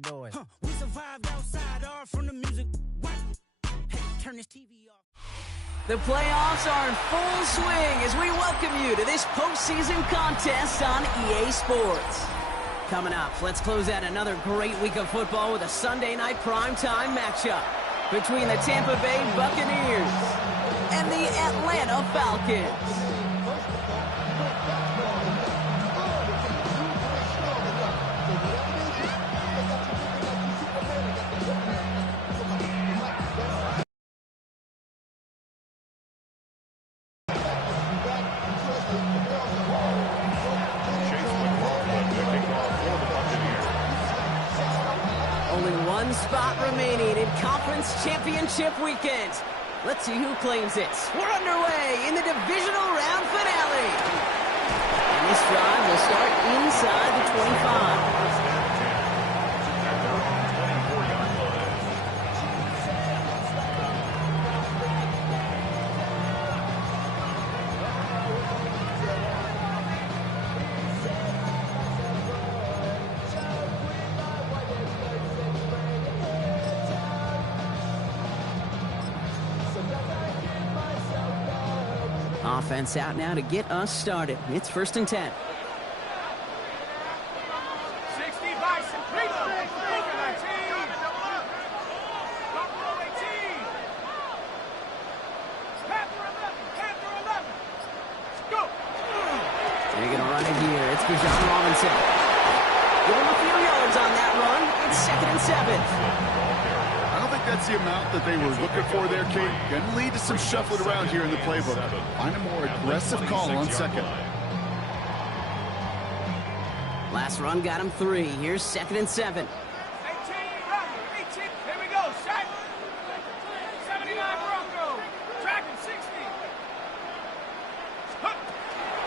Do it. We survived outside, all from the music. What? Hey, turn this TV off. The playoffs are in full swing as we welcome you to this postseason contest on EA Sports. Coming up, let's close out another great week of football with a Sunday night primetime matchup between the Tampa Bay Buccaneers and the Atlanta Falcons. Spot remaining in Conference Championship Weekend. Let's see who claims it. We're underway in the divisional round finale. And this drive will start inside the 25. Offense out now to get us started. It's 1st and 10. 60 Bison, Panther 18. Panther 11. Go. They're going to run it here. It's Bijan Robinson. Give him a few yards on that run. It's 2nd and 7. I don't think that's the amount that they were looking for there, Kate. Going to lead to some shuffling around here in the playbook. Find a more aggressive call on 2nd. Last run got him 3. Here's 2nd and 7. 18. Here we go. Shot. 79 Bronco. Tracking 60.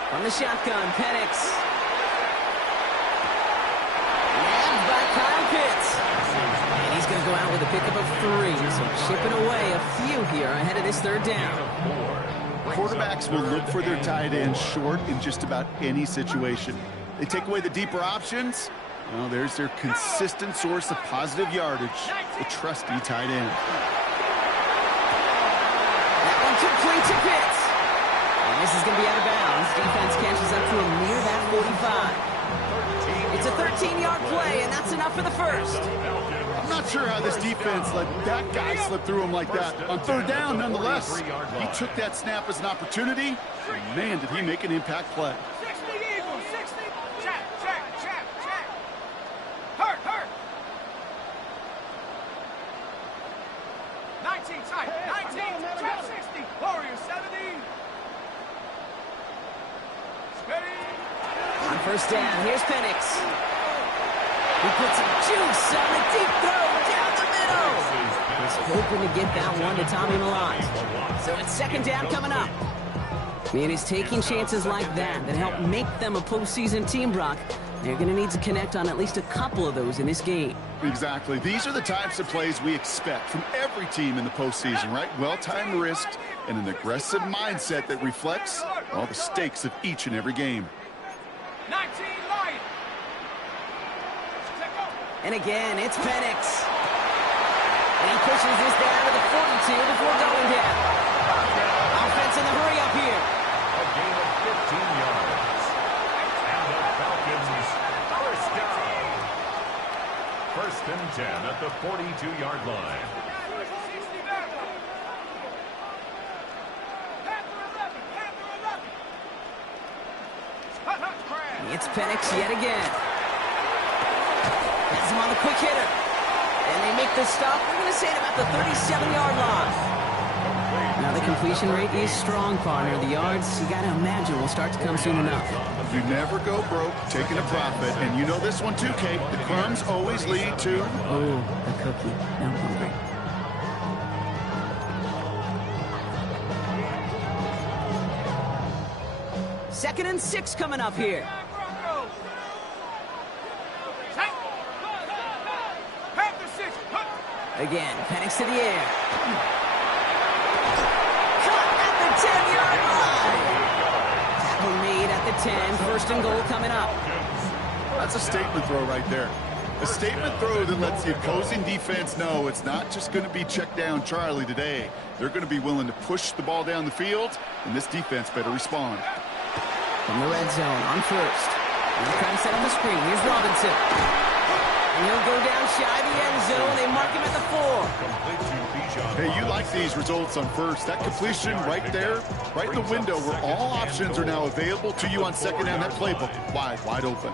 From the shotgun, Penix. Nabbed by Kyle Pitts. And he's going to go out with a pickup of 3. So chipping away a few here ahead of this 3rd down. Quarterbacks will look for their tight end short in just about any situation. They take away the deeper options. Well, there's their consistent source of positive yardage, the trusty tight end. That one complete to Pitts. And this is going to be out of bounds. Defense catches up to him near that 45. It's a 13-yard play, and that's enough for the first. I'm not sure how this defense let that guy slip through him like that. On 3rd down, nonetheless, he took that snap as an opportunity. And man, did he make an impact play. 60 Eagles, 60. Check. Hurt. 19 tight. 19. Trap 60. Warriors 70. Steady. On 1st down, here's Penix. He puts some juice on the deep throw down the middle. He's hoping to get that one to Tommy Millott. So it's 2nd down coming up. And he's taking chances like that help make them a postseason team, Brock. They're going to need to connect on at least a couple of those in this game. Exactly. These are the types of plays we expect from every team in the postseason, right? Well-timed risk and an aggressive mindset that reflects all the stakes of each and every game. 19 light. And again, it's Penix. And he pushes this down to the 42 before going down. Offense in the hurry up here. A gain of 15 yards. And the Falcons, 1st down. 1st and 10 at the 42-yard line. It's Penix yet again. Has him on the quick hitter. And they make the stop. We're going to say at about the 37-yard line. Now the completion rate is strong, partner. The yards, you got to imagine, will start to come soon enough. You never go broke taking a profit. And you know this one too, Kate. The crumbs always lead to... Oh, the cookie. Now I'm hungry. Second and 6 coming up here. Again, Penix to the air. Caught at the 10-yard line. Tackle made at the 10. 1st and goal coming up. That's a statement throw right there. A statement throw that lets the opposing defense know it's not just going to be check down Charlie today. They're going to be willing to push the ball down the field, and this defense better respond. From the red zone on first. He's trying to set up the screen. Here's Robinson. And he'll go down shy of the end zone. They mark him at the 4. Hey, you like these results on first. That completion right there, right in the window where all options are now available to you on second down. That playbook wide open.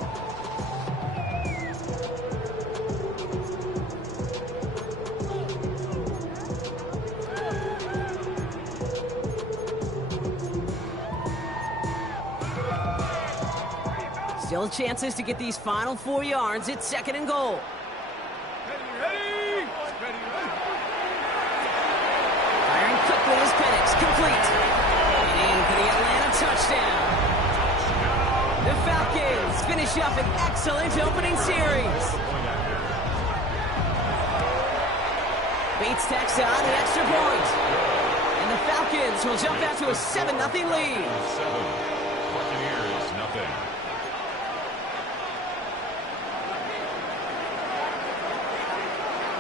Still chances to get these final 4 yards. It's second and goal. Firing quickly is Penix. Complete. And in for the Atlanta touchdown. The Falcons finish up an excellent opening series. Bates tacks on the extra point. And the Falcons will jump out to a 7-0 lead. 7. Buccaneers, nothing.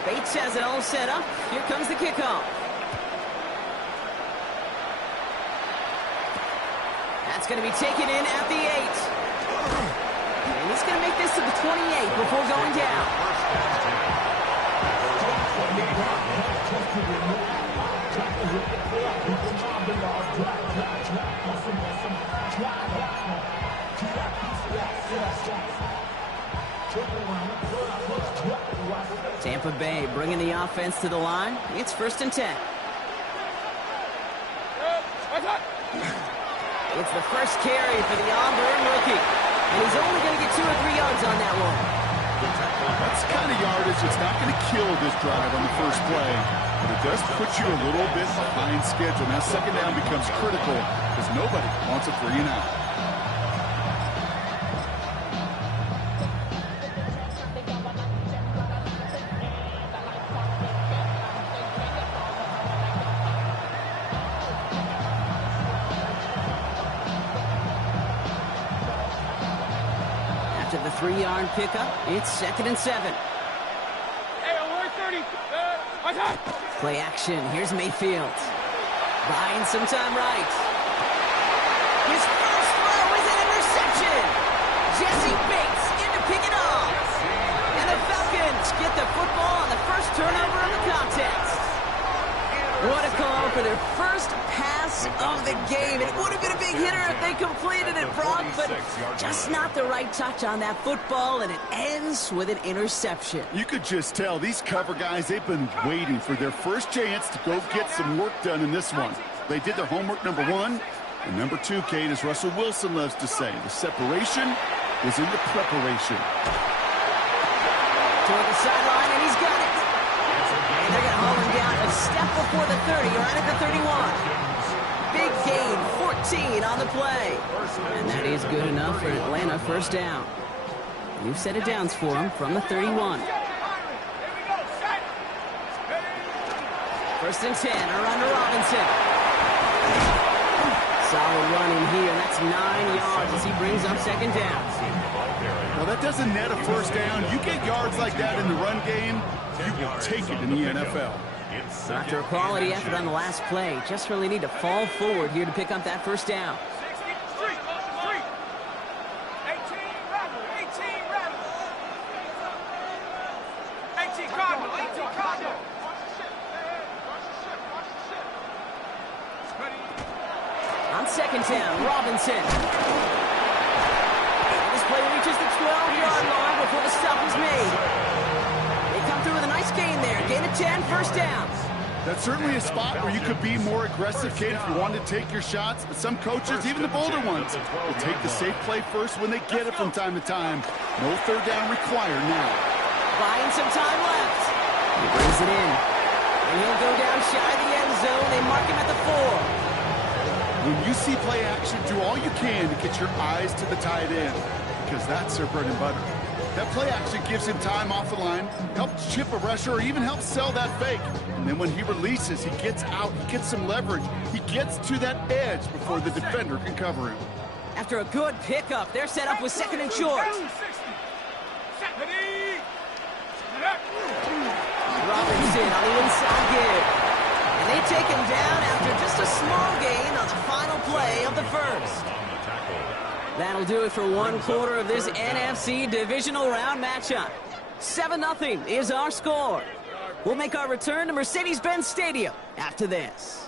Bates has it all set up. Here comes the kickoff. That's going to be taken in at the 8. And he's going to make this to the 28 before going down. Tampa Bay bringing the offense to the line. It's 1st and 10. It's the first carry for the Auburn rookie. And he's only going to get 2 or 3 yards on that one. That's the kind of yardage that's not going to kill this drive on the first play. But it does put you a little bit behind schedule. Now second down becomes critical because nobody wants a 3-and-out. After the 3-yard pickup, it's 2nd and 7. Hey, on 130. Play action. Here's Mayfield. Buying some time right. His first throw is an interception. Jesse Bates in to pick it off. And the Falcons get the football on the first turnover of the contest. What a call for their first pass of the game. It would have been a big hitter if they completed it, Brock, but just not the right touch on that football, and it ends with an interception. You could just tell these cover guys, they've been waiting for their first chance to go get some work done in this one. They did their homework, number 1. And number 2, Kate, as Russell Wilson loves to say, the separation is in the preparation. Toward the sideline, and he's got it. And they're going to haul him down a step before the 30, right at the 31. Big gain, 14 on the play. And that is good enough for an Atlanta first down. New set of downs for him from the 31. 1st and 10, around to Robinson. Solid run in here. That's 9 yards as he brings up second down. Well, that doesn't net a first down. You get yards like that in the run game, you will take it in the NFL. After a quality effort on the last play, just really need to fall forward here to pick up that first down. 18 Cardinal. On second down, Robinson. This play reaches the 12-yard line before the stop is made. They come through with a nice gain there. Gain of 10, first down. That's certainly a spot where you could be more aggressive, Kate, if you wanted to take your shots. But some coaches, even the bolder ones, will take the safe play first when they get it from time to time. No third down required now. Buying some time left. He brings it in. And he'll go down shy of the end zone. They mark him at the 4. When you see play action, do all you can to get your eyes to the tight end, because that's their bread and butter. That play action gives him time off the line, helps chip a rusher, or even helps sell that fake. And then when he releases, he gets out, he gets some leverage. He gets to that edge before the defender can cover him. After a good pickup, they're set up with second and short. Johnson on the inside give. And they take him down after just a small gain on the final play of the first. That'll do it for one quarter of this NFC divisional round matchup. 7-0 is our score. We'll make our return to Mercedes-Benz Stadium after this.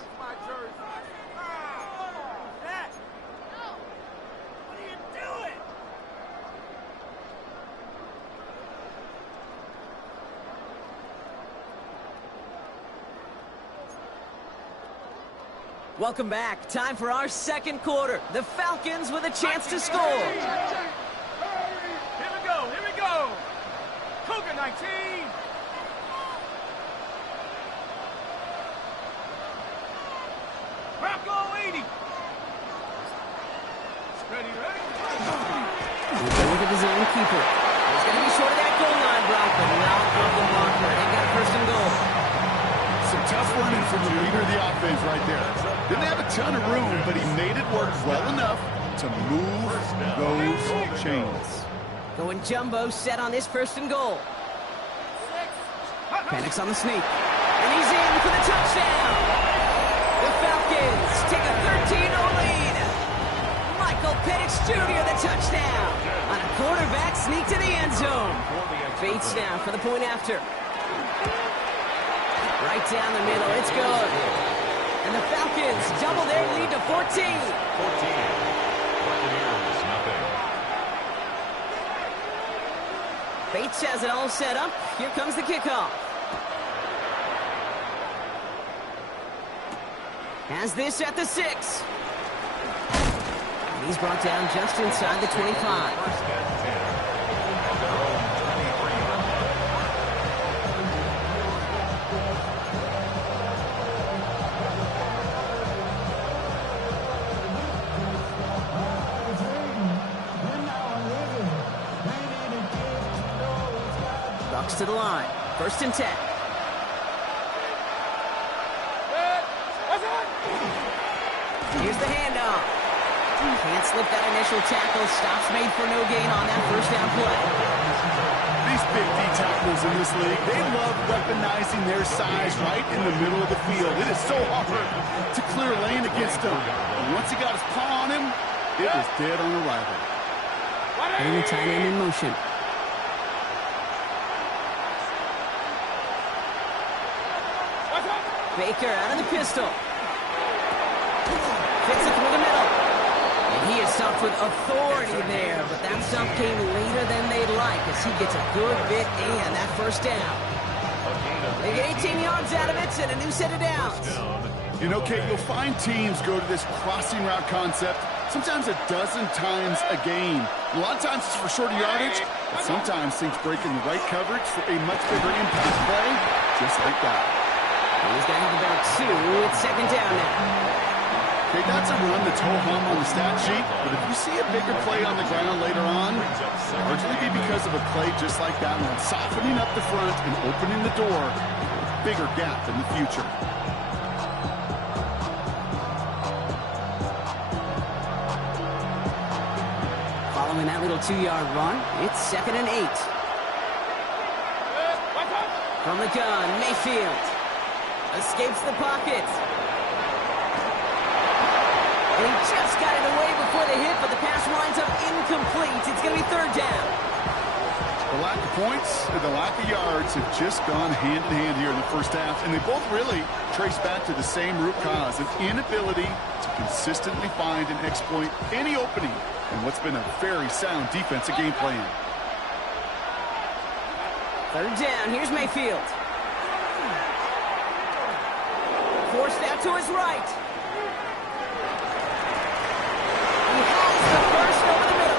Welcome back. Time for our second quarter. The Falcons with a chance to score. Here we go. Here we go. Cougar 19. Bronco 80. Ready, ready. Look at the zone keeper. He's going to be short of that goal line, Brock, but not from the marker. They got first and goal. Some tough running from the leader of the offense right there. Didn't have a ton of room, but he made it work well enough to move those chains. Going jumbo set on this first and goal. Penix on the sneak. And he's in for the touchdown. The Falcons take a 13-0 lead. Michael Penix Jr. the touchdown. On a quarterback sneak to the end zone. Bates now for the point after. Right down the middle, it's good. And the Falcons double their lead to 14. Bates has it all set up. Here comes the kickoff. Has this at the 6. And he's brought down just inside the 25. To the line. First and 10. Here's the handoff. Can't slip that initial tackle. Stops made for no gain on that first down play. These big D tackles in this league, they love weaponizing their size right in the middle of the field. It is so hard to clear lane against him. And once he got his paw on him, it was dead on arrival. And the tight end in motion. Baker out of the pistol. Fits it through the middle. And he is stopped with authority there, but that stop came later than they'd like as he gets a good bit in that first down. They get 18 yards out of it and a new set of downs. You know, Kate, you'll find teams go to this crossing route concept sometimes a dozen times a game. A lot of times it's for shorter yardage, but sometimes things break in the right coverage for a much bigger impact play, just like that. He's going to have about 2. It's second down now. Okay, that's a run that's ho-hum on the stat sheet, but if you see a bigger play on the ground later on, largely be because of a play just like that one, softening up the front and opening the door, bigger gap in the future. Following that little 2-yard run, it's second and 8. From the gun, Mayfield. Escapes the pocket. And he just got it away before the hit, but the pass winds up incomplete. It's going to be third down. The lack of points and the lack of yards have just gone hand in hand here in the first half, and they both really trace back to the same root cause, an inability to consistently find and exploit any opening in what's been a very sound defensive game plan. Third down, here's Mayfield. Forced out to his right. He has the first over the middle.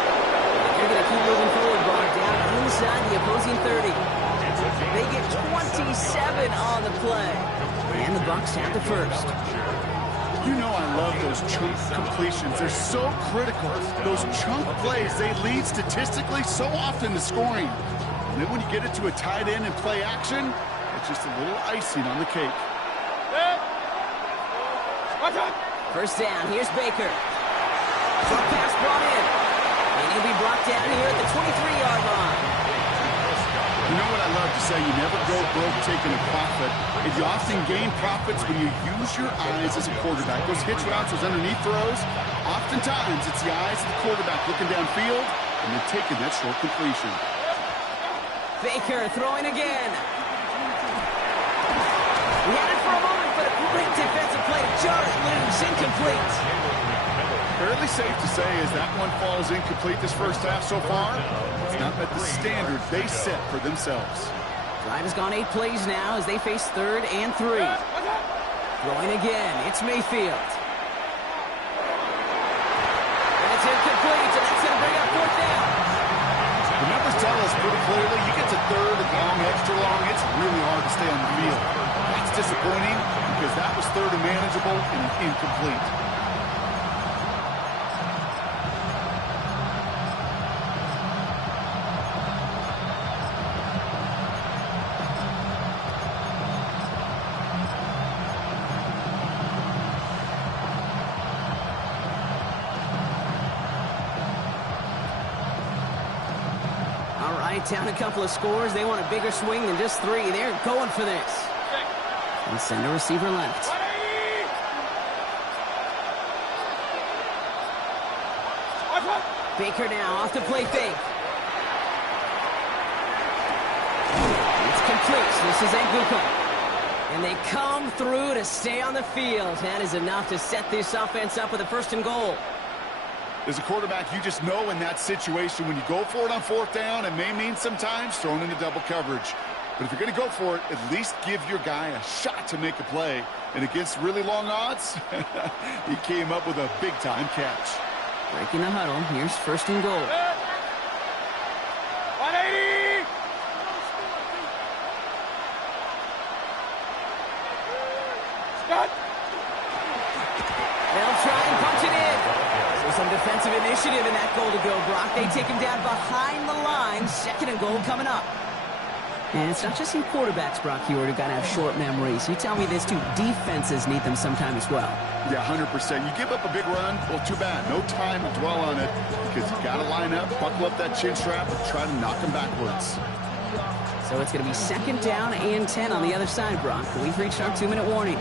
They're going to keep moving forward, brought down inside the opposing 30. They get 27 on the play. And the Bucs have the first. You know I love those chunk completions. They're so critical. Those chunk plays, they lead statistically so often to scoring. And then when you get it to a tight end and play action, it's just a little icing on the cake. First down, here's Baker. Short pass brought in. And he'll be brought down here at the 23-yard line. You know what I love to say? You never go broke taking a profit. And you often gain profits when you use your eyes as a quarterback. Those hitch routes, those underneath throws, oftentimes it's the eyes of the quarterback looking downfield and then taking that short completion. Baker throwing again. He had it for a moment, but a great defensive play to jar it loose. Incomplete. Fairly safe to say as that one falls incomplete this first half so far, it's not met the standard they set for themselves. Drive has gone 8 plays now as they face 3rd and 3. Throwing again, it's Mayfield. And it's incomplete, and that's going to bring up 4th down. The numbers tell us pretty clearly, you get to 3rd and long, extra long, it's really hard to stay on the field. That's disappointing because that was 3rd and manageable and incomplete. Down a couple of scores. They want a bigger swing than just 3. They're going for this. And send a receiver left. Baker now off the play fake. It's complete. This is Nguka. And they come through to stay on the field. That is enough to set this offense up with a 1st and goal. As a quarterback, you just know in that situation when you go for it on 4th down, it may mean sometimes throwing into double coverage. But if you're going to go for it, at least give your guy a shot to make a play. And against really long odds, he came up with a big-time catch. Breaking the huddle. Here's 1st and goal. 180! Scott! They'll try and punch it in. Some defensive initiative in that goal to go, Brock. They take him down behind the line. 2nd and goal coming up. And it's not just in quarterbacks, Brock, you got to have short memories. You tell me this too. Defenses need them sometime as well. Yeah, 100%. You give up a big run, well, too bad. No time to dwell on it because you got to line up, buckle up that chin strap, and try to knock them backwards. So it's going to be 2nd down and 10 on the other side, Brock. We've reached our 2-minute warning.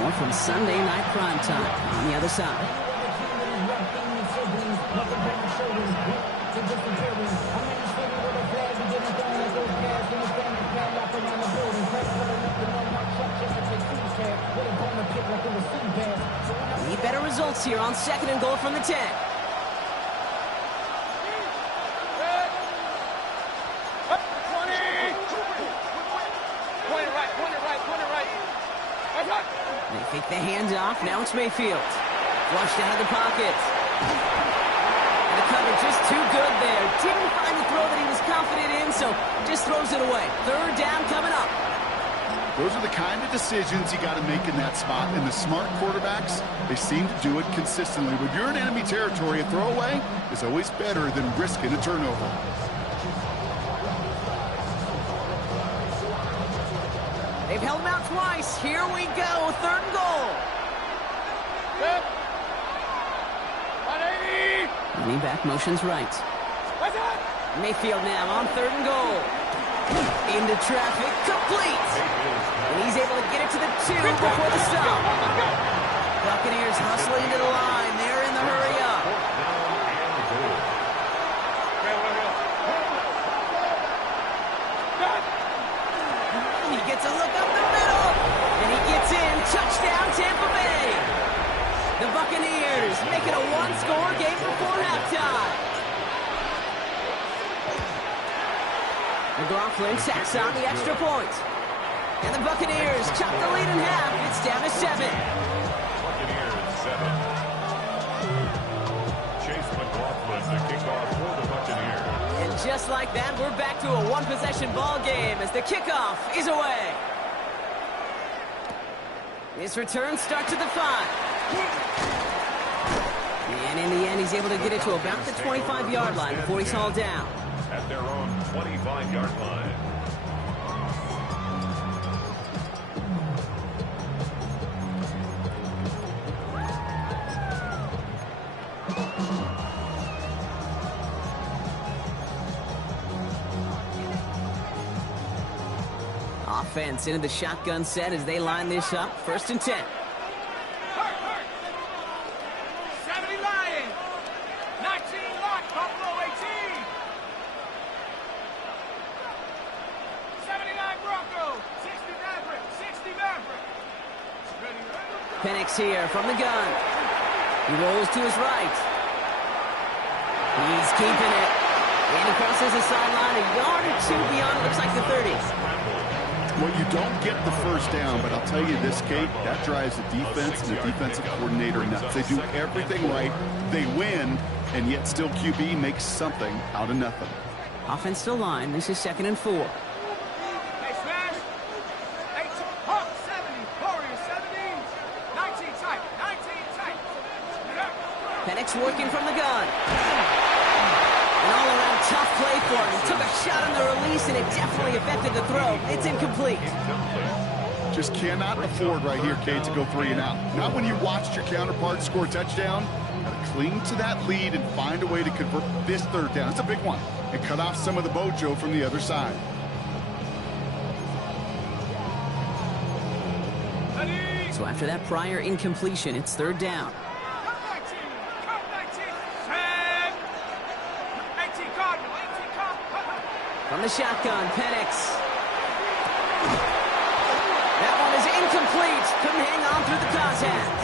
More from Sunday Night Primetime on the other side. Need better results here on 2nd and goal from the 10. They fake the handoff. Now it's Mayfield. Flushed out of the pocket. And the cover just too good there. Didn't find the throw that he was confident in, so just throws it away. 3rd down coming up. Those are the kind of decisions you got to make in that spot. And the smart quarterbacks, they seem to do it consistently. When you're in enemy territory, a throwaway is always better than risking a turnover. They've held him out twice. Here we go. 3rd and goal. Running back motions right. Mayfield now on 3rd and goal. Into traffic. Complete. And he's able to get it to the 2 before the stop. Buccaneers hustling to the line. They're in the hurry up. He gets a look up the middle. And he gets in. Touchdown, Tampa Bay. The Buccaneers make it a 1-score game before halftime. McLaughlin tacks on the extra point. And the Buccaneers chop the lead in half. It's down to 7. Buccaneers 7. Chase McLaughlin, the kickoff for the Buccaneers. And just like that, we're back to a 1-possession ball game as the kickoff is away. This return starts at the 5. And in the end, he's able to get it to about the 25-yard line before he's hauled down. At their own 25-yard line. Offense into the shotgun set as they line this up. 1st and 10. 70 Lion. 19 Lock. Buffalo 18. 79 Bronco. 60 Maverick. 60 Maverick. Penix here from the gun. He rolls to his right. He's keeping it. And he crosses the sideline a yard or two beyond, looks like the 30. Well, you don't get the first down, but I'll tell you this, Kate, that drives the defense and the defensive coordinator nuts. They do everything right. They win, and yet still QB makes something out of nothing. Offense still line. This is 2nd and 4. Hey, smash. 18 Hawk 70. Warrior 17. 19 tight. 19 tight. Penix working from the gun. An all-around tough play for him. He took a shot on the release, and it definitely affected the throw. It's incomplete. Just cannot afford right here, Kate, to go 3 and out. Not when you watched your counterpart score a touchdown. Got to cling to that lead and find a way to convert this 3rd down. It's a big one. And cut off some of the mojo from the other side. So after that prior incompletion, it's 3rd down. From the shotgun, Penix. That one is incomplete. Couldn't hang on through the contact.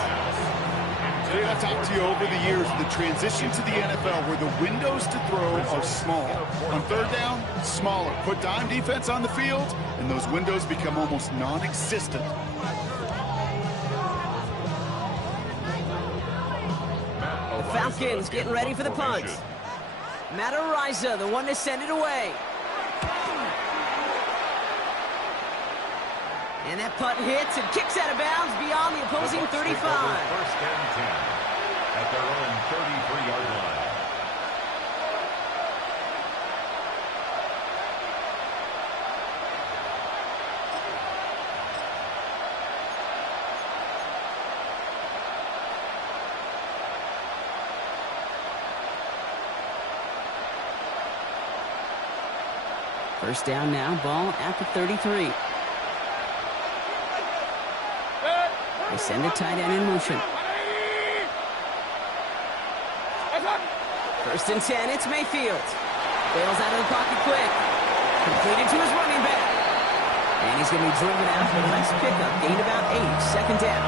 I've talked to you over the years, the transition to the NFL where the windows to throw are small. On 3rd down, smaller. Put dime defense on the field, and those windows become almost non-existent. The Falcons getting ready for the punt. Matt Ariza, the one to send it away. And that punt hits and kicks out of bounds beyond the opposing 35. 1st and 10 at their own 33-yard line. First down now, ball at the 33. They send the tight end in motion. 1st and 10, it's Mayfield. Bails out of the pocket quick. Completed to his running back. And he's going to be driven out for the next pickup. Gained about 8, 2nd down.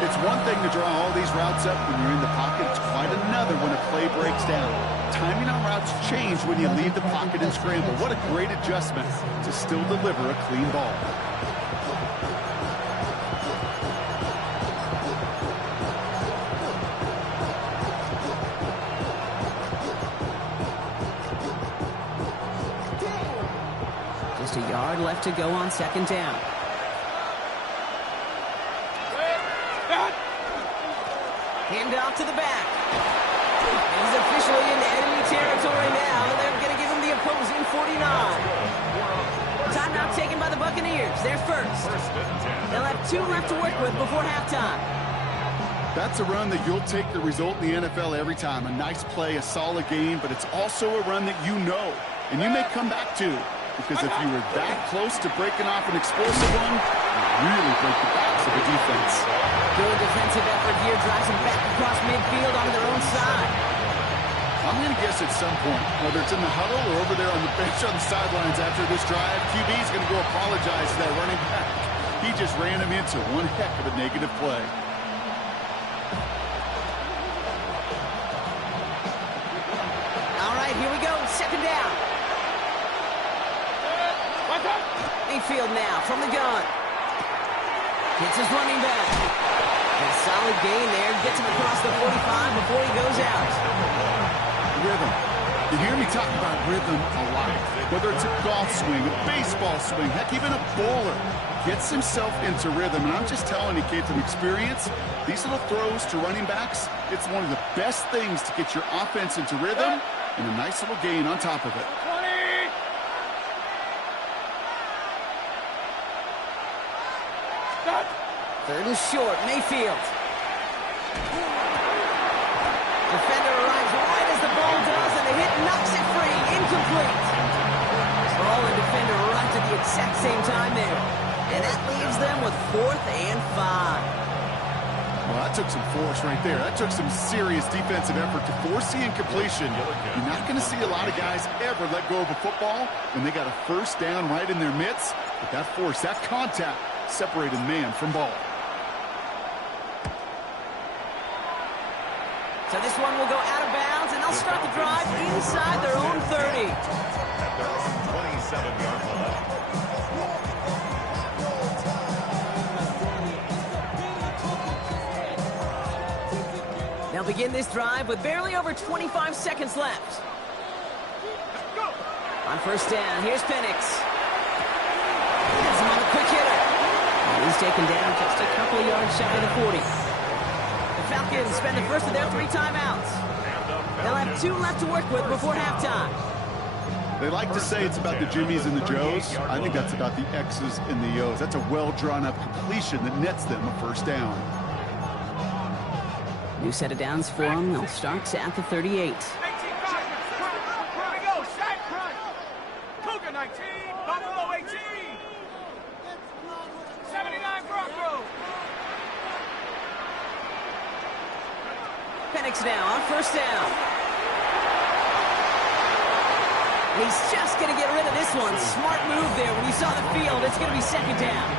It's one thing to draw all these routes up when you're in the pocket. It's quite another when a play breaks down. Timing on routes change when you leave the pocket and scramble. What a great adjustment to still deliver a clean ball. Just a yard left to go on 2nd down. Hand off to the back. He's officially in enemy territory now, and they're going to give him the opposing 49. Timeout taken by the Buccaneers. They're first. They'll have 2 left to work with before halftime. That's a run that you'll take the result in the NFL every time. A nice play, a solid game, but it's also a run that you know, and you may come back to. Because if you were that close to breaking off an explosive one, you really break the backs of the defense. Good defensive effort here, drives them back across midfield onto their own side. I'm going to guess at some point, whether it's in the huddle or over there on the bench on the sidelines after this drive, QB's going to go apologize to that running back. He just ran him into one heck of a negative play. All right, here we go, 2nd down. Mayfield now from the gun. Hits his running back. A solid gain there. Gets him across the 45 before he goes out. Rhythm. You hear me talk about rhythm a lot. Whether it's a golf swing, a baseball swing, heck, even a bowler gets himself into rhythm. And I'm just telling you, Kate, from experience, these little throws to running backs, it's one of the best things to get your offense into rhythm and a nice little gain on top of it. 3rd and short, Mayfield. Defender arrives right as the ball does, and the hit knocks it free. Incomplete. Ball and defender right to the the exact same time there. And that leaves them with 4th and 5. Well, that took some force right there. That took some serious defensive effort to force the incompletion. You're not going to see a lot of guys ever let go of a football when they got a first down right in their midst. But that force, that contact, separated man from ball. So this one will go out of bounds, and they'll start the drive inside their own 30. At their own 27-yard line. They'll begin this drive with barely over 25 seconds left. On first down, here's Penix. Has him on a quick hitter. And he's taken down just a couple of yards shy of the 40. The Falcons spend the first of their 3 timeouts. They'll have 2 left to work with before halftime. They like to say it's about the Jimmies and the Joes. I think that's about the X's and the O's. That's a well-drawn-up completion that nets them a first down. New set of downs for them. They'll start at the 38. 18 Here we go. Shaq. Cougar 19. Buffalo 18. 79 Broncos. Penix now on first down. And he's just going to get rid of this one. Smart move there. When you saw the field, it's going to be second down.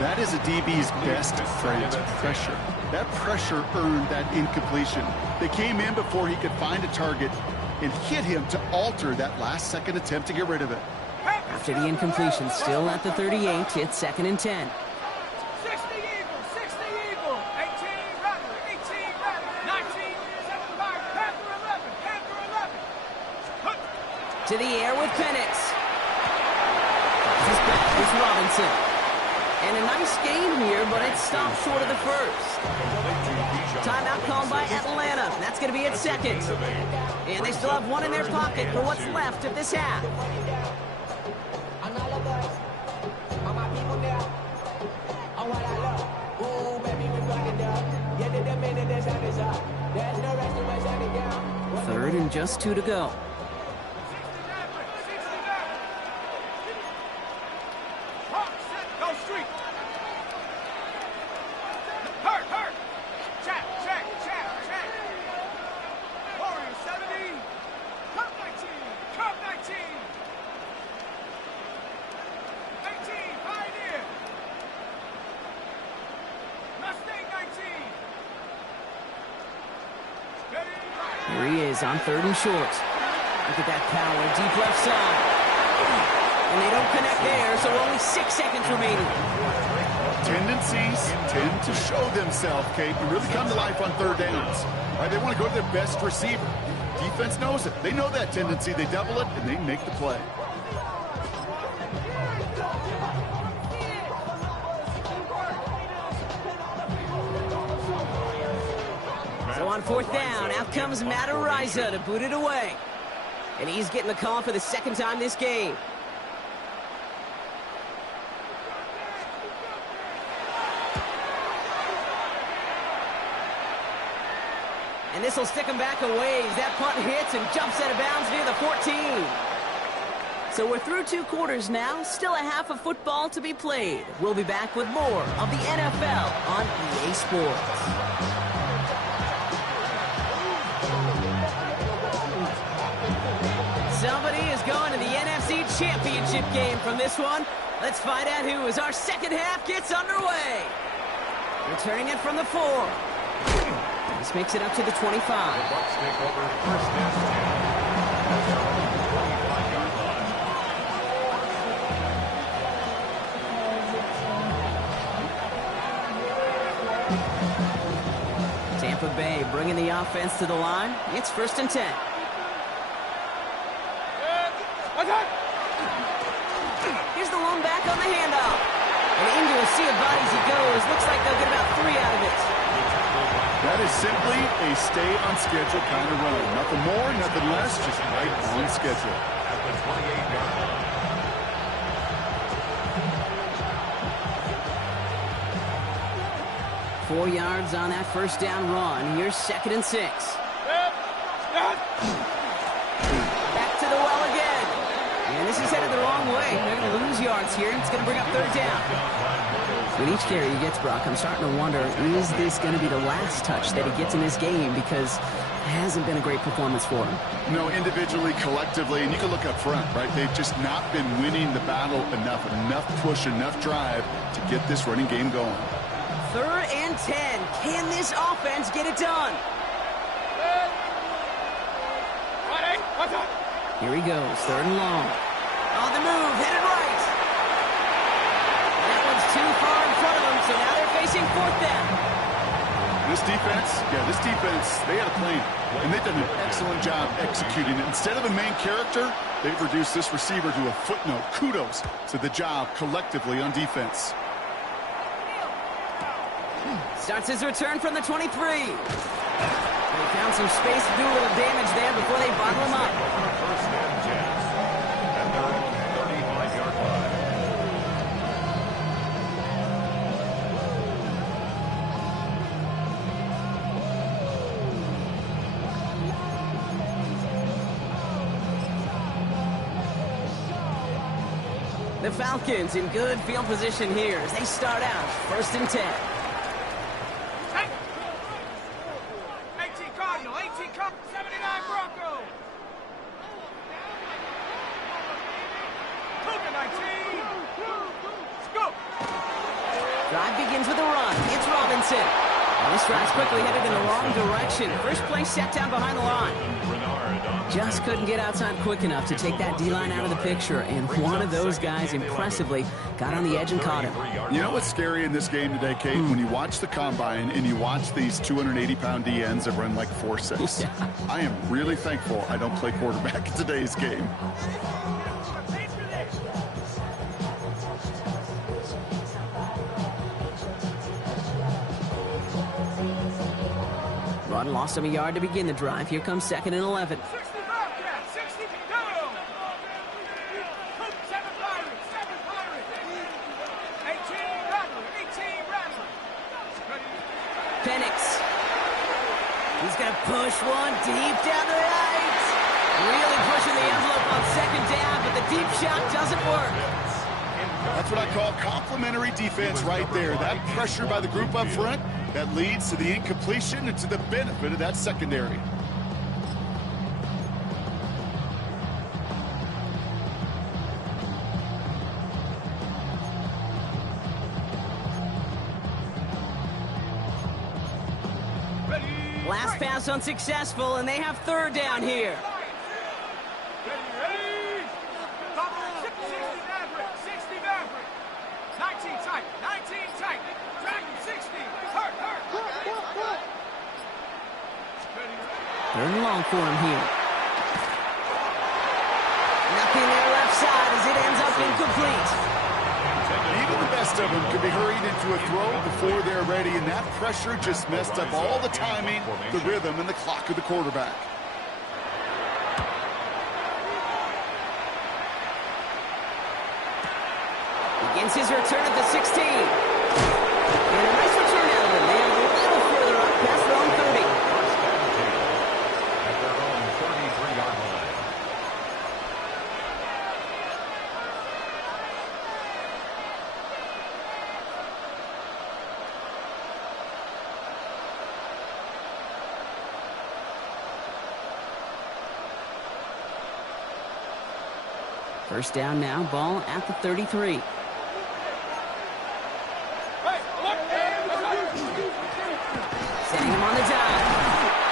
That is a DB's best friend, pressure. That pressure earned that incompletion. They came in before he could find a target and hit him to alter that last-second attempt to get rid of it. After the incompletion, still at the 38, it's second and 10. 60 Eagle. 18 Rattler. 18 Rattler. 19. 75 Panther 11. To the air with Penix. This back is Robinson. And a nice game here, but it stopped short of the first. Timeout called by Atlanta. That's going to be its second. And they still have 1 in their pocket for what's left of this half. Third and just 2 to go. Here he is on 3rd and short. Look at that power, deep left side. And they don't connect there, so only 6 seconds remaining. Tendencies tend to show themselves, Kate, and really come to life on 3rd downs. Right? They want to go to their best receiver. Defense knows it. They know that tendency. They double it, and they make the play. So on 4th down, out comes Matt Ariza to boot it away. And he's getting the call for the 2nd time this game. And this will stick him back a ways. That punt hits and jumps out of bounds near the 14. So we're through 2 quarters now. Still a half of football to be played. We'll be back with more of the NFL on EA Sports. Somebody is going to the NFC Championship game from this one. Let's find out who as our second half gets underway. Returning it from the 4. This makes it up to the 25. The Bucs take over first and 10. At their own 25-yard line. Tampa Bay bringing the offense to the line. It's 1st and 10. Here's the lone back on the handoff. And into a sea of bodies he goes. Looks like they'll get about 3 out of it. That is simply a stay-on-schedule kind of run. Nothing more, nothing less, just right on schedule. At the 28-yard line. 4 yards on that first down run. Here's 2nd and 6. Back to the well again. And this this is headed the wrong way. They're going to lose yards here, and it's going to bring up third down. With each carry he gets, Brock, I'm starting to wonder, is this going to be the last touch that he gets in this game? Because it hasn't been a great performance for him. No, individually, collectively, and you can look up front, right? They've just not been winning the battle enough push, enough drive to get this running game going. 3rd and 10. Can this offense get it done? Here he goes, 3rd and long. On the move, headed right. That one's too far in front of him, so now they're facing 4th down. This defense, they had a plan, and they've done an excellent job executing it. Instead of a main character, they've reduced this receiver to a footnote. Kudos to the job collectively on defense. Starts his return from the 23. They found some space to do a little damage there before they bottle him up. First and 10 at their own 35-yard line. The Falcons in good field position here as they start out 1st and 10. 18 Cardinal, 18 Cardinal, 79 Bronco. Cougar 19. Scoop. Drive begins with a run. It's Robinson. And this drive's quickly headed in the wrong direction. First play set down behind the line. Just couldn't get outside quick enough to take that D-line out of the picture, and one of those guys impressively got on the edge and caught him. You know what's scary in this game today, Kate? When you watch the combine and you watch these 280-pound DNs that run like 4.6. Yeah. I am really thankful I don't play quarterback in today's game. Run lost him a yard to begin the drive. Here comes 2nd and 11. 60 Bobcat, 60 go. 7 Pirates, 7 Pirates. 18 Rattler, 18 Rattler. Penix. He's going to push one deep down the right. Really pushing the envelope on 2nd down, but the deep shot doesn't work. That's what I call complimentary defense right there. That pressure by the group up front, that leads to the incompletion and to the benefit of that secondary. Last pass unsuccessful, and they have 3rd down here. Ready? 60 Maverick, 60 Maverick. 19 tight, 19 tight. Dragon 60. Hurt. 3rd and long for him here. Nothing there left side as it ends up incomplete. Even the best of them could be hurried into a throw before they're ready, and that pressure just messed up all the timing, the rhythm, and the clock of the quarterback. Begins his return at the 16. And a nice return out of him. They have a little further up past their own 30. At their own 33-yard line. First down now, ball at the 33. Setting him on the dive.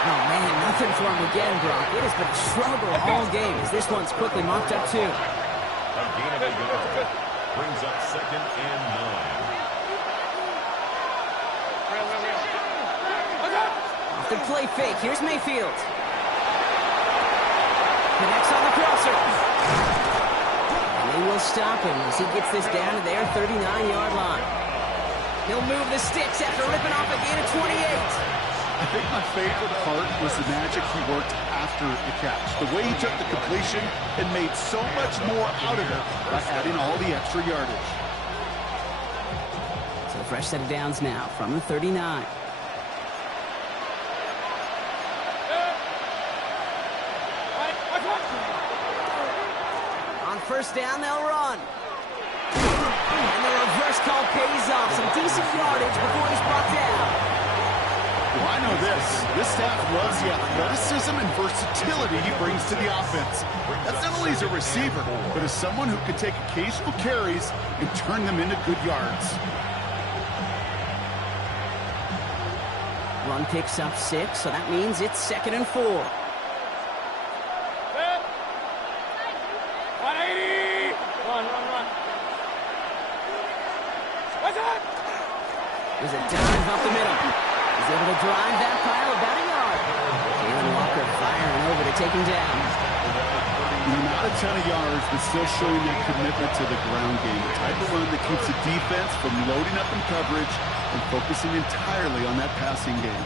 Oh, man, nothing for him again, Brock. It has been a struggle all game as this one's quickly marked up, too. A gain of a yard. Brings up 2nd and 9. Off the play fake. Here's Mayfield. Connects on the crosser. And they will stop him as he gets this down to their 39-yard line. He'll move the sticks after ripping off a gain of 28. I think my favorite part was the magic he worked after the catch. The way he took the completion and made so much more out of it by adding all the extra yardage. So a fresh set of downs now from the 39. On first down, they'll run. And the reverse call pays off. Some decent yardage before he's brought down. Well, I know this. This staff loves the athleticism and versatility he brings to the offense. That's not only as a receiver, but as someone who can take occasional carries and turn them into good yards. Run picks up 6, so that means it's 2nd and 4. 180! Run. What's that? There's a dive up the middle. He's able to drive that pile about a yard. Jalen Walker firing over to take him down. Not a ton of yards, but still showing that commitment to the ground game. The type of run that keeps the defense from loading up in coverage and focusing entirely on that passing game.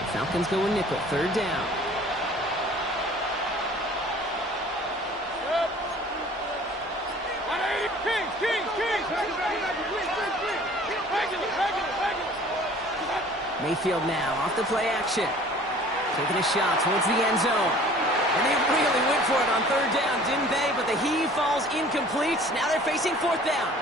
The Falcons go in nickel, 3rd down. Mayfield now off the play action. Taking a shot towards the end zone. And they really went for it on 3rd down, didn't they? But the heave falls incomplete. Now they're facing 4th down.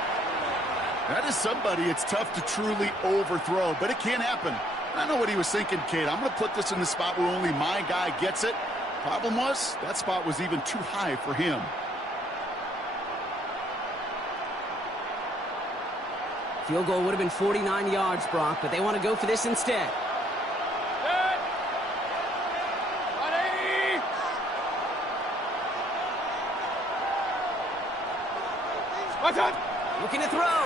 That is somebody it's tough to truly overthrow, but it can happen. I know what he was thinking, Kate. I'm going to put this in the spot where only my guy gets it. Problem was, that spot was even too high for him. Field goal would have been 49 yards, Brock, but they want to go for this instead. 180! What's that? Looking to throw.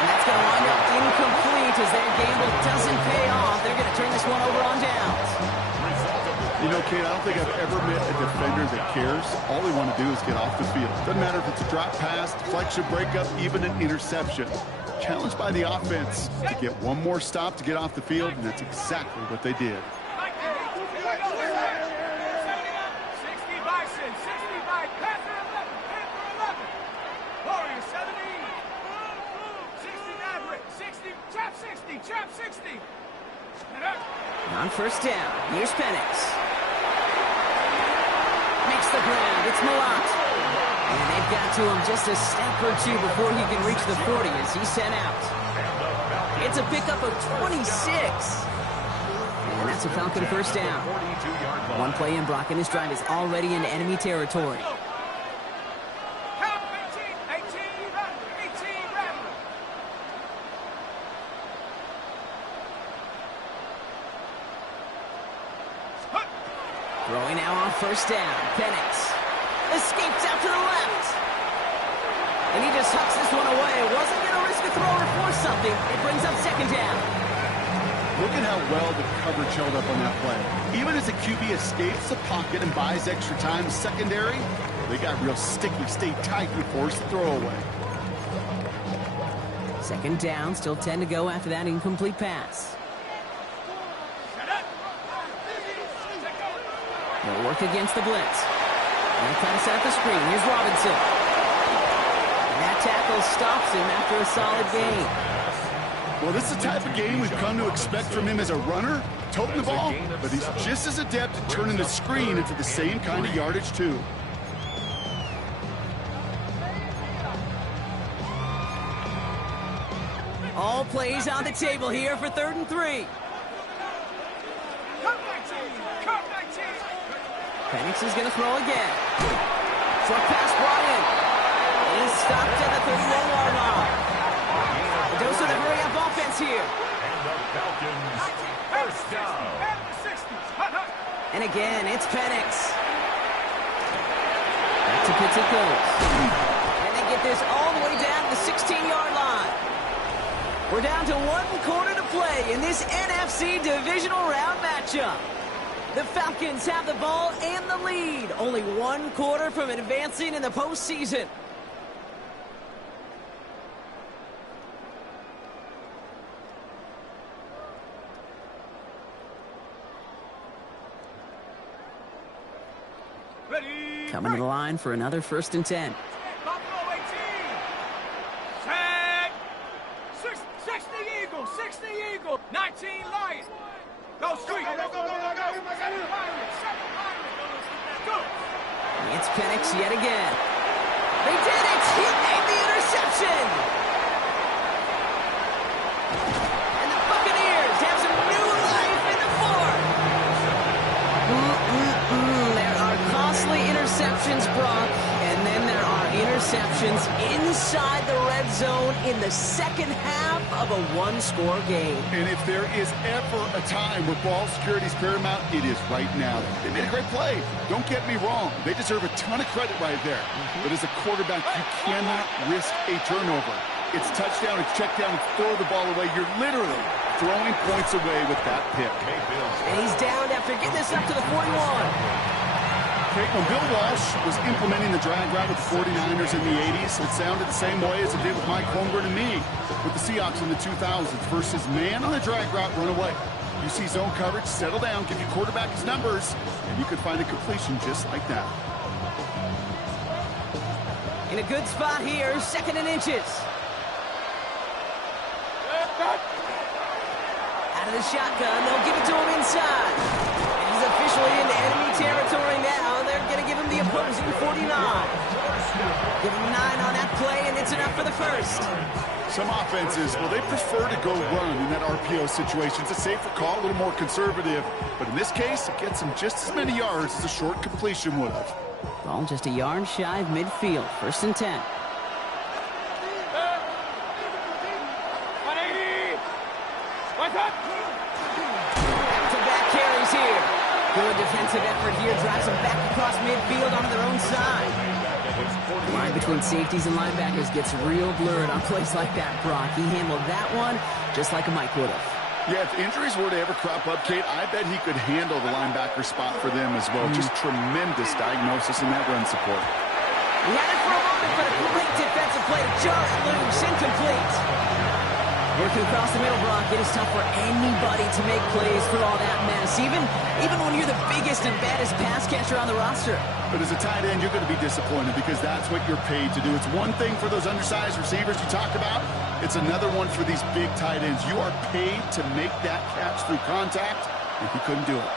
And that's going to wind up incomplete as their gamble doesn't pay off. They're going to turn this one over on downs. You know, Kate, I don't think I've ever met a defender that cares. All they want to do is get off the field. Doesn't matter if it's a drop pass, deflection, breakup, even an interception. Challenged by the offense to get one more stop to get off the field, and that's exactly what they did. 60 Bison, 65, Panther 11, Panther 11. Warrior 70, 60 Maverick, 60, Chap 60, Chap 60. On 1st down, here's Penix. Makes the ground, it's Malott. And they've got to him just a step or two before he can reach the 40 as he's sent out. It's a pickup of 26. And that's a Falcon 1st down. One play in, Brock, and his drive is already into enemy territory. Throwing now on 1st down. Penix escapes out to the left. And he just hucks this one away. Wasn't going to risk a throw or force something. It brings up 2nd down. Look at how well the coverage held up on that play. Even as the QB escapes the pocket and buys extra time secondary, they got real sticky, stayed tight and forced the throw away. 2nd down, still 10 to go after that incomplete pass. They'll work against the blitz. They'll try to set up the screen. Here's Robinson. And that tackle stops him after a solid gain. Well, this is the type of game we've come to expect from him as a runner, toting the ball, but he's just as adept at turning the screen into the same kind of yardage, too. All plays on the table here for 3rd and 3. Penix is going to throw again. Short pass brought in. And he's stopped at the 31-yard line. The dose of the hurry-up offense here. And the Falcons, 1st down. And again, it's Penix. Back to Pitts it goes. And they get this all the way down to the 16-yard line. We're down to 1 quarter to play in this NFC divisional round matchup. The Falcons have the ball and the lead. Only 1 quarter from advancing in the postseason. Ready. Coming to the line for another 1st and 10. Buffalo 18. 60 Eagle, 60 Eagle, 19 Lion. Go street. Go, go, go, go, go, go. Go. It's Penix yet again. They did it! He made the interception! And the Buccaneers have some new life in the fourth. There are costly interceptions, Brock, and then there are interceptions inside the red zone in the second half of a one-score game. And if there is ever a time where ball security is paramount, it is right now. They made a great play. Don't get me wrong. They deserve a ton of credit right there. But as a quarterback, you cannot risk a turnover. It's touchdown, it's check down, it's throw the ball away. You're literally throwing points away with that pick. And he's down after getting this up to the 41. Okay, when Bill Walsh was implementing the drag route with the 49ers in the 80s, it sounded the same way as it did with Mike Holmgren and me with the Seahawks in the 2000s versus man on the drag route, run away. You see zone coverage, settle down, give your quarterback his numbers, and you could find a completion just like that. In a good spot here, 2nd and inches. Out of the shotgun, they'll give it to him inside. And he's officially into enemy territory now. They're going to give him the opposing 49. Give him 9 on that play, and it's enough for the first. Some offenses, well, they prefer to go run in that RPO situation. It's a safer call, a little more conservative. But in this case, it gets him just as many yards as a short completion would have. Ball just a yard shy of midfield. 1st and 10. Back-to-back carries here. Good defensive effort here. Drives them back across midfield onto their own side. The line between safeties and linebackers gets real blurred on plays like that, Brock. He handled that one just like a Mike would have. Yeah, if injuries were to ever crop up, Kate, I bet he could handle the linebacker spot for them as well. Just tremendous diagnosis in that run support. He had it for a moment, but a great defensive play to jar it loose. Incomplete. Working across the middle, Brock, it is tough for anybody to make plays for all that mess, even when you're the biggest and baddest pass catcher on the roster. But as a tight end, you're going to be disappointed because that's what you're paid to do. It's one thing for those undersized receivers you talked about. It's another one for these big tight ends. You are paid to make that catch through contact, and he couldn't do it.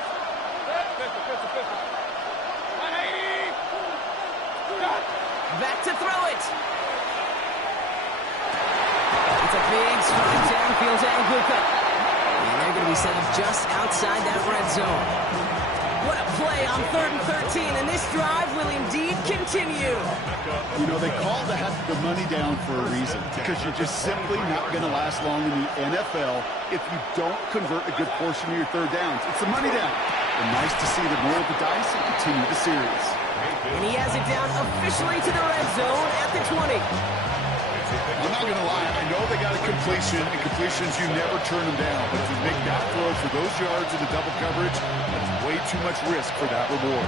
Back to throw it. It's a big strike downfield to Anguka. And they're going to be set up just outside that red zone. What a play on 3rd and 13, and this drive will indeed continue. You know, they call the money down for a reason, because you're just simply not going to last long in the NFL if you don't convert a good portion of your third downs. It's the money down. And nice to see them roll the dice and continue the series. And he has it down officially to the red zone at the 20. I'm not going to lie. I know they got a completion, and completions, you never turn them down. But if you make that throw for those yards in the double coverage, that's way too much risk for that reward.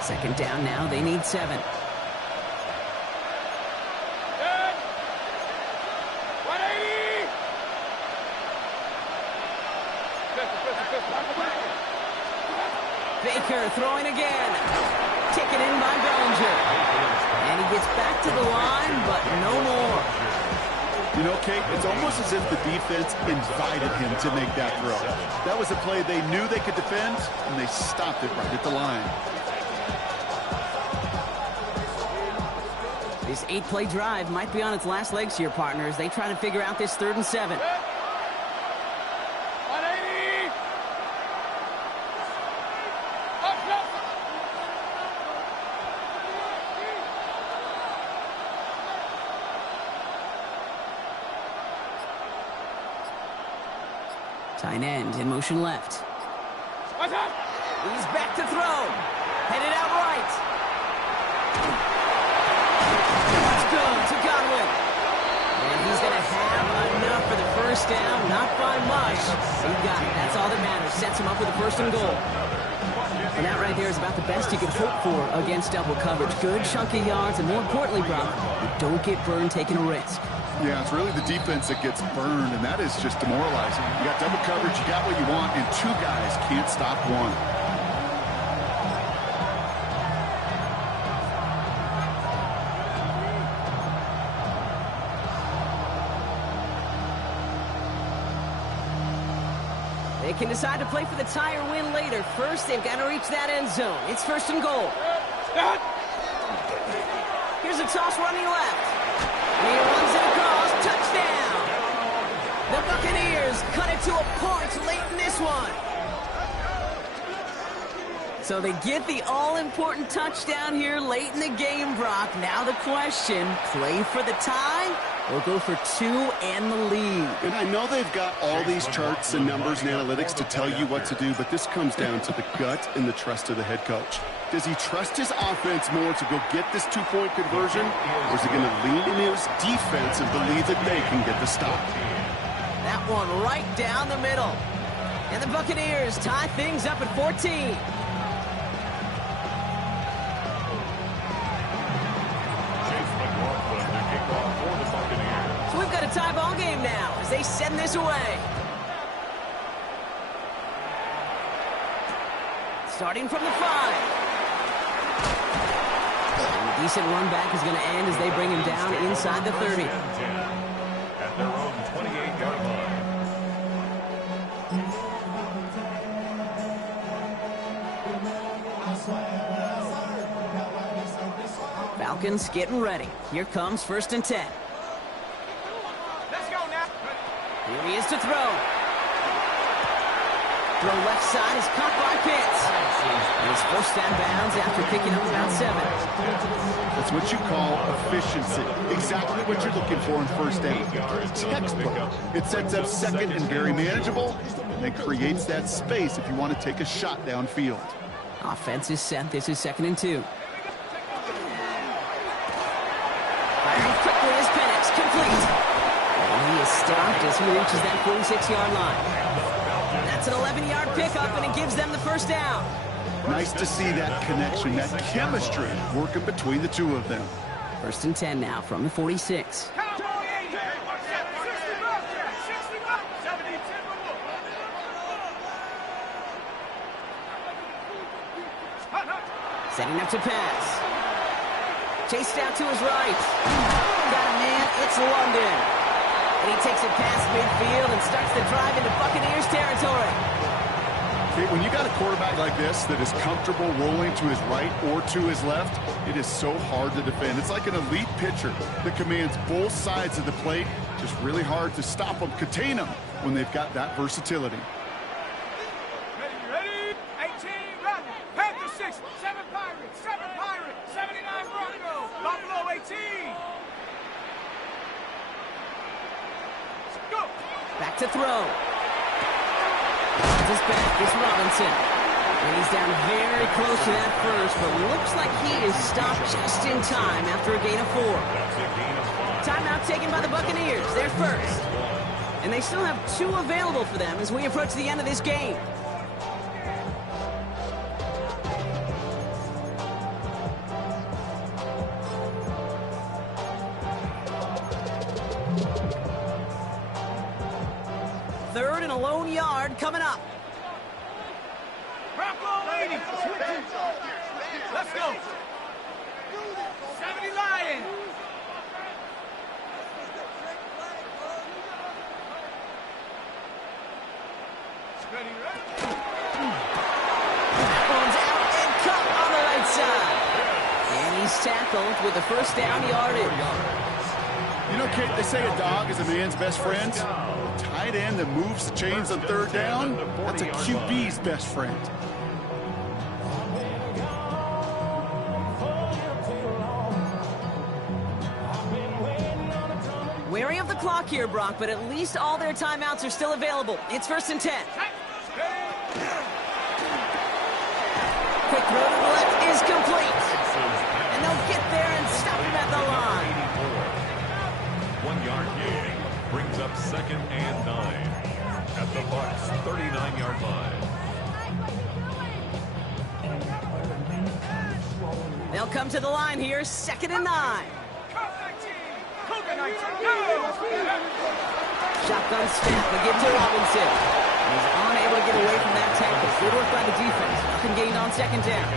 2nd down now. They need 7. Baker throwing again. Taken in by Bellinger. And he gets back to the line, but no more. You know, Kate, it's almost as if the defense invited him to make that throw. That was a play they knew they could defend, and they stopped it right at the line. This 8-play drive might be on its last legs here, partners. They try to figure out this 3rd and 7. Tight end in motion left. He's back to throw. Headed out right. Let's go to Godwin. And he's going to have enough for the 1st down. Not by much. He got it. That's all that matters. Sets him up with a 1st and goal. And that right there is about the best you can hope for against double coverage. Good chunky yards, and more importantly, Brock, you don't get burned taking a risk. Yeah, it's really the defense that gets burned, and that is just demoralizing. You got double coverage, you got what you want, and 2 guys can't stop one. They can decide to play for the tie or win later. First, they've got to reach that end zone. It's first and goal. Here's a toss running left. And he runs it across. Touchdown! The Buccaneers cut it to a point late in this one. So they get the all-important touchdown here late in the game, Brock. Now the question, play for the tie or go for two and the lead? And I know they've got all these charts and numbers and analytics to tell you what to do, but this comes down to the gut and the trust of the head coach. Does he trust his offense more to go get this two-point conversion, or is he going to lean in his defense and believe that they can get the stop? That one right down the middle. And the Buccaneers tie things up at 14. So we've got a tie ball game now as they send this away. Starting from the 5. A decent run back is going to end as they bring him down inside the 30. At their own 28-yard line. Falcons getting ready. Here comes first and 10. Let's go now. Here he is to throw. Throw left side is caught by Pitts. And he's forced out of bounds after picking up about 7. That's what you call efficiency. Exactly what you're looking for in first down. Textbook. It sets up second and very manageable, and then creates that space if you want to take a shot downfield. Offense is set. This is 2nd and 2. Firing quickly is Penix. Complete. And he is stopped as he reaches that 46-yard line. That's an 11-yard pickup, and it gives them the first down. Nice to see that connection, that chemistry working between the two of them. First and 10 now from the 46. Setting up to pass. Chased out to his right. Got a man, it's London. And he takes it past midfield and starts the drive into Buccaneers territory. Okay, when you got a quarterback like this that is comfortable rolling to his right or to his left, it is so hard to defend. It's like an elite pitcher that commands both sides of the plate. Just really hard to stop them, contain them when they've got that versatility. Ready? 18, run. Panther 6, 7 Pirates, 7 Pirates, 79 Broncos, Buffalo 18. Go. Back to throw. This back is Robinson. And he's down very close to that first, but looks like he is stopped just in time after a gain of 4. Timeout taken by the Buccaneers. They're first. And they still have 2 available for them as we approach the end of this game. Third and a lone yard coming up. Bronco 80. Let's go. 70 Lions. Ready? That one's out and cut on the right side. And he's tackled with the first down yardage. You know, Kate, they say a dog is a man's best friend. A tight end that moves the chains on third down, that's a QB's best friend. Wary of the clock here, Brock, but at least all their timeouts are still available. It's first and 10. Quick throw to the left is complete. And they'll get there and stop him at the line. 1 yard gain brings up 2nd and 9 at the Bucs 39-yard line. They'll come to the line here, 2nd and 9. Shotgun snap, they give to Robinson. He's unable to get away from that tackle. Good work by the defense. Nothing gained on 2nd down.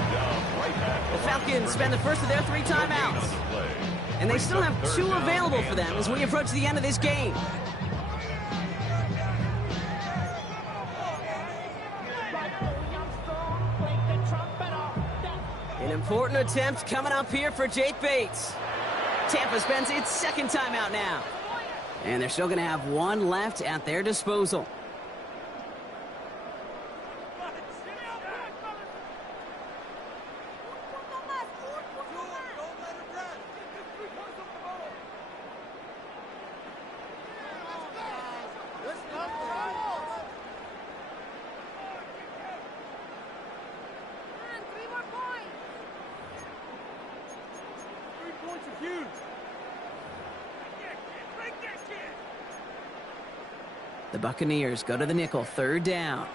The Falcons spend the first of their 3 timeouts. And they still have 2 available for them as we approach the end of this game. important attempt coming up here for Jake Bates. Tampa spends its second timeout now. And they're still going to have one left at their disposal. The Buccaneers go to the nickel, third down.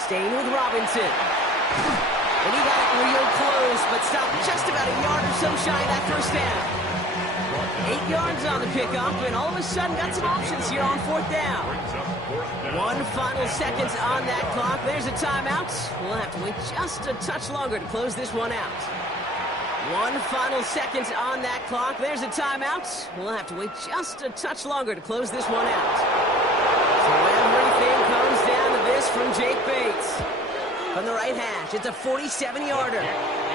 Staying with Robinson. And he got it real close, but stopped just about a yard or so shy of that first down. 8 yards on the pickup, and all of a sudden got some options here on fourth down. One final seconds on that clock. There's a timeout. We'll have to wait just a touch longer to close this one out. One final seconds on that clock. There's a timeout. We'll have to wait just a touch longer to close this one out. So everything comes down to this from Jake Bates. From the right hash, it's a 47-yarder.